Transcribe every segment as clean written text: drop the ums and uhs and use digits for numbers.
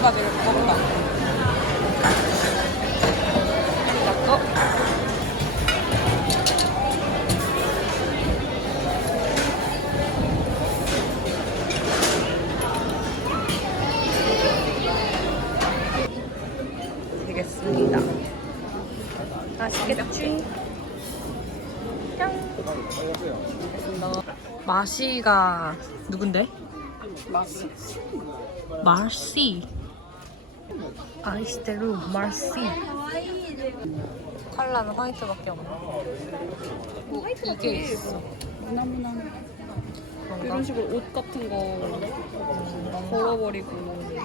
베이스바디를 먹어볼까? 어? 되겠습니다. 맛있겠지? 짠! 마시가 누군데? 마시. 아이시테루 마시. 컬러는 화이트밖에 없네. 이게 있어. 무난무난 그런가? 이런 식으로 옷 같은 거 걸어버리고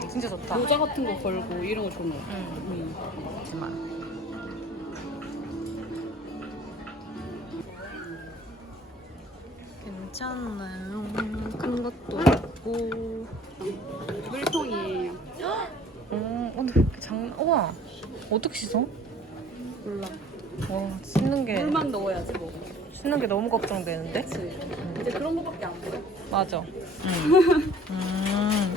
진짜 좋다. 모자 같은 거 걸고 이런 거 좋네. 하지만 괜찮아요. 큰 것도 있고. 물통이에요. 근데 왜 이렇게 우와. 어떻게 씻어? 몰라. 와, 물만 넣어야지 뭐. 씻는 게 너무 걱정되는데? 그치. 이제 그런 거밖에 안 보여. 맞아.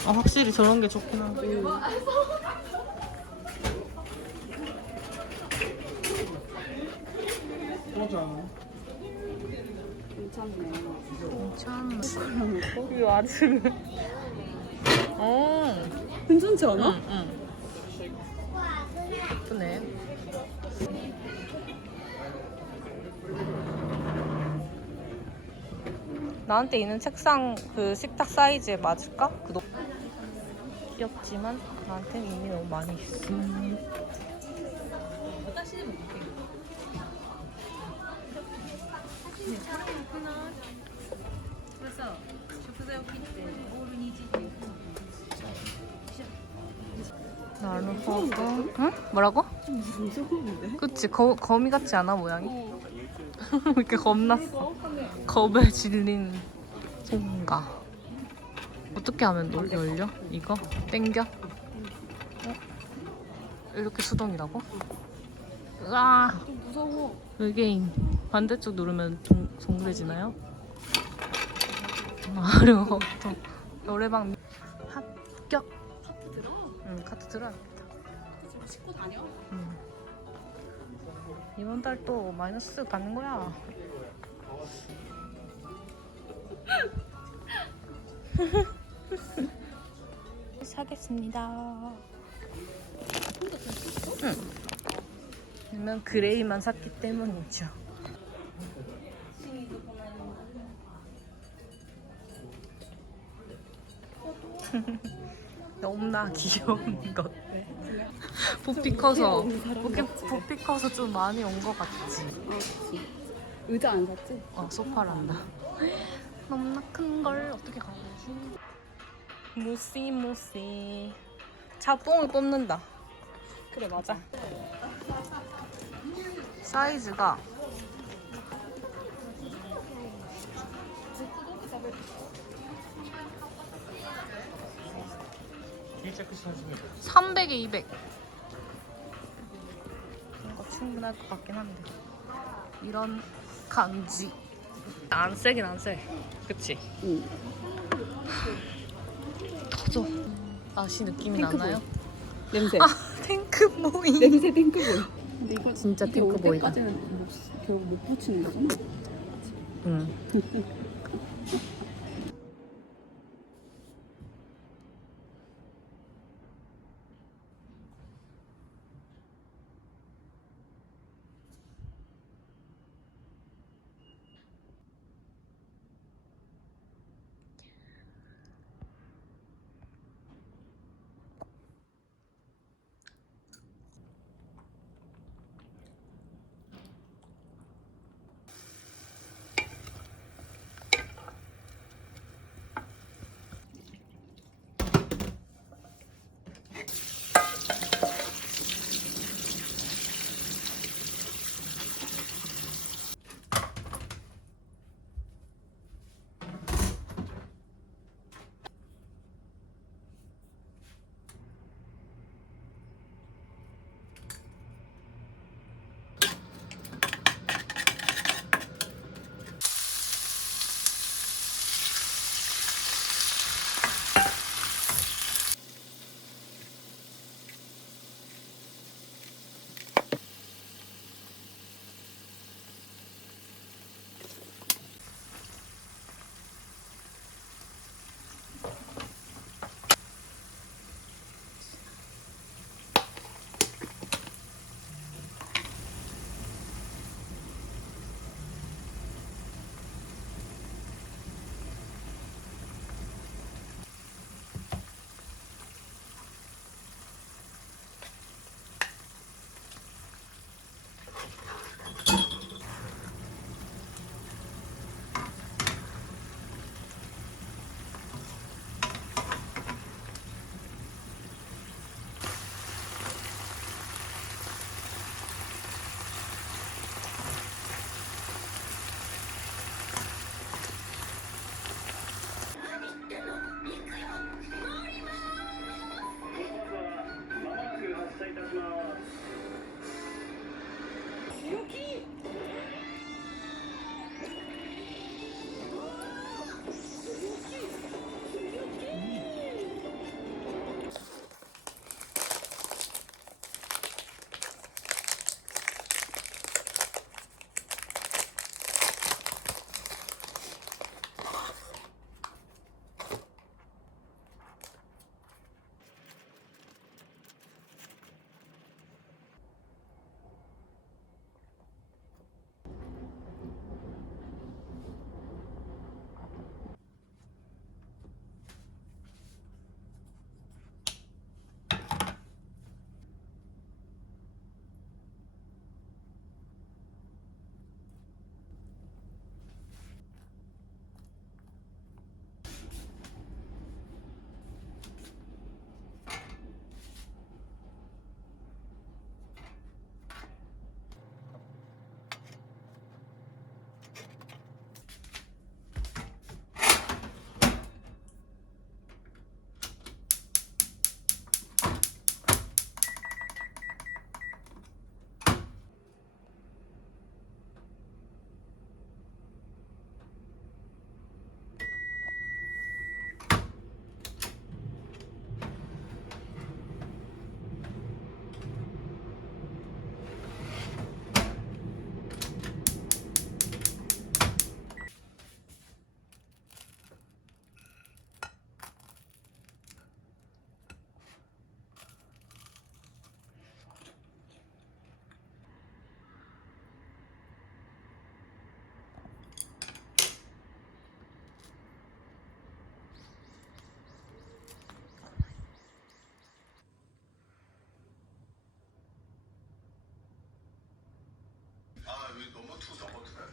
확실히 저런 게 좋긴 하다. 괜찮네. 괜찮아. 이 아줌마. 괜찮지 않아? 응. 예쁘네. 나한테 있는 책상 그 식탁 사이즈에 맞을까? 귀엽지만 나한테는 이미 너무 많이 있어. 나루호도. 응? 뭐라고? 무슨 소금인데? 그치, 거미 같지 않아 모양이? 왜 이렇게 겁났어? 겁에 질린 손가. 어떻게 하면 열려? 이거? 땡겨? 이렇게 수동이라고? 으아! 좀 무서워. 외계인. 반대쪽 누르면 동그래지나요? 어려워. 노래방 합격. 카트 들어? 응, 카트 들어야겠다. 지금 싣고 다녀? 응. 이번 달 또 마이너스 받는 거야. 사겠습니다. 응. 왜냐면 그레이만 샀기 때문이죠. 너무나 귀여운 것. 부피 커서 부피 커서 좀 많이 온 것 같지. 그치. 의자 안 샀지? 소파란다. 너무나 큰 걸 어떻게 가져오지? 모시. 자뽕을 뽑는다. 그래 맞아. 사이즈가 이 300에 200. 이거 충분할 것 같긴 한데. 이런 간지. 안 세긴 안 세. 그치? 응. 터져. 맛이 느낌이 탱크보이. 나나요? 냄새. 탱크보이. 냄새 탱크보이. 근데 이거 진짜 이게 탱크보이다. 올 때까지는 결국 못 붙이는 거잖아. 응.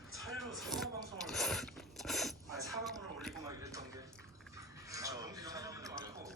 차례로 사과 방송을 아니 사과문을 올리고 막 이랬던데 정치 연예인도 많고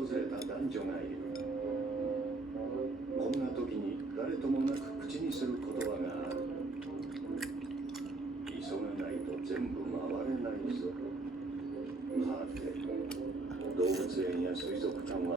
訪れた男女がいる。こんな時に誰ともなく口にする言葉がある。急がないと全部回れないぞ。はて、動物園や水族館は